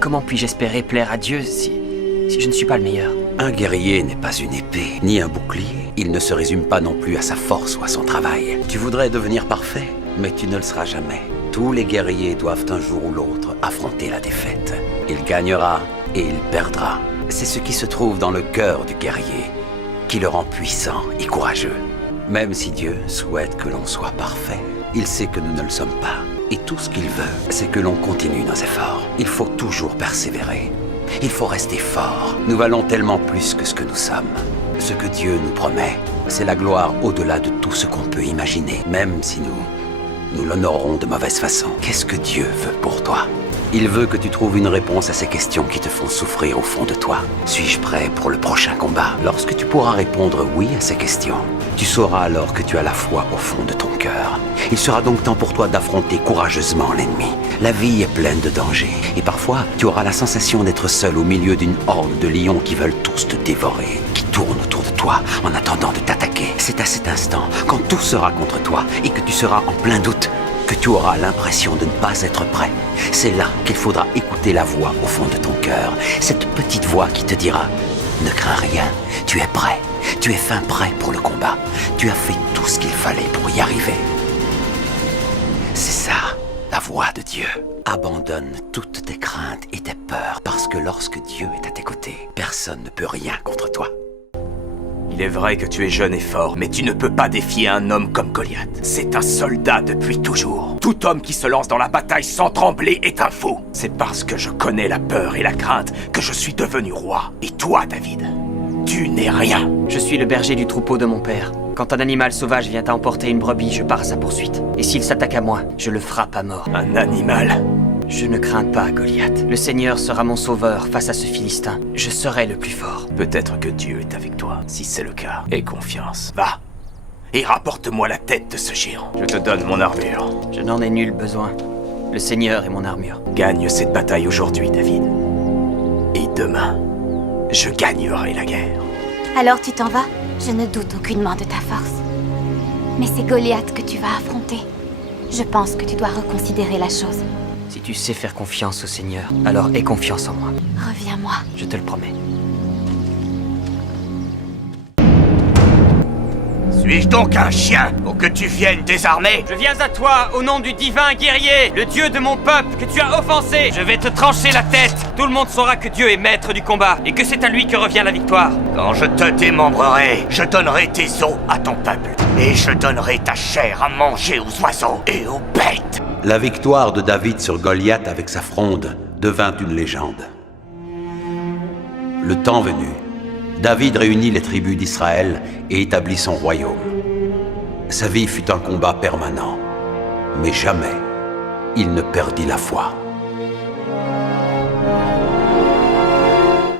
Comment puis-je espérer plaire à Dieu si je ne suis pas le meilleur? Un guerrier n'est pas une épée, ni un bouclier. Il ne se résume pas non plus à sa force ou à son travail. Tu voudrais devenir parfait, mais tu ne le seras jamais. Tous les guerriers doivent un jour ou l'autre affronter la défaite. Il gagnera et il perdra. C'est ce qui se trouve dans le cœur du guerrier, qui le rend puissant et courageux. Même si Dieu souhaite que l'on soit parfait, il sait que nous ne le sommes pas. Et tout ce qu'il veut, c'est que l'on continue nos efforts. Il faut toujours persévérer. Il faut rester fort. Nous valons tellement plus que ce que nous sommes. Ce que Dieu nous promet, c'est la gloire au-delà de tout ce qu'on peut imaginer, même si nous l'honorons de mauvaise façon. Qu'est-ce que Dieu veut pour toi? Il veut que tu trouves une réponse à ces questions qui te font souffrir au fond de toi. Suis-je prêt pour le prochain combat? Lorsque tu pourras répondre oui à ces questions, tu sauras alors que tu as la foi au fond de ton cœur. Il sera donc temps pour toi d'affronter courageusement l'ennemi. La vie est pleine de dangers, et parfois tu auras la sensation d'être seul au milieu d'une horde de lions qui veulent tous te dévorer, qui tournent autour de toi en attendant de t'attaquer. C'est à cet instant, quand tout sera contre toi et que tu seras en plein doute, que tu auras l'impression de ne pas être prêt. C'est là qu'il faudra écouter la voix au fond de ton cœur, cette petite voix qui te dira « Ne crains rien, tu es prêt, tu es fin prêt pour le combat, tu as fait tout ce qu'il fallait pour y arriver. » C'est ça, la voix de Dieu. Abandonne toutes tes craintes et tes peurs, parce que lorsque Dieu est à tes côtés, personne ne peut rien contre toi. Il est vrai que tu es jeune et fort, mais tu ne peux pas défier un homme comme Goliath. C'est un soldat depuis toujours. Tout homme qui se lance dans la bataille sans trembler est un fou. C'est parce que je connais la peur et la crainte que je suis devenu roi. Et toi, David, tu n'es rien. Je suis le berger du troupeau de mon père. Quand un animal sauvage vient à emporter une brebis, je pars à sa poursuite. Et s'il s'attaque à moi, je le frappe à mort. Un animal? Je ne crains pas Goliath. Le Seigneur sera mon sauveur face à ce Philistin. Je serai le plus fort. Peut-être que Dieu est avec toi. Si c'est le cas, aie confiance. Va, et rapporte-moi la tête de ce géant. Je te donne mon armure. Je n'en ai nul besoin. Le Seigneur est mon armure. Gagne cette bataille aujourd'hui, David. Et demain, je gagnerai la guerre. Alors tu t'en vas? Je ne doute aucunement de ta force. Mais c'est Goliath que tu vas affronter. Je pense que tu dois reconsidérer la chose. Si tu sais faire confiance au Seigneur, alors aie confiance en moi. Reviens-moi. Je te le promets. Suis-je donc un chien pour que tu viennes désarmer? Je viens à toi au nom du divin guerrier, le Dieu de mon peuple que tu as offensé. Je vais te trancher la tête. Tout le monde saura que Dieu est maître du combat et que c'est à lui que revient la victoire. Quand je te démembrerai, je donnerai tes os à ton peuple. Et je donnerai ta chair à manger aux oiseaux et aux bêtes. La victoire de David sur Goliath avec sa fronde devint une légende. Le temps venu, David réunit les tribus d'Israël et établit son royaume. Sa vie fut un combat permanent, mais jamais il ne perdit la foi.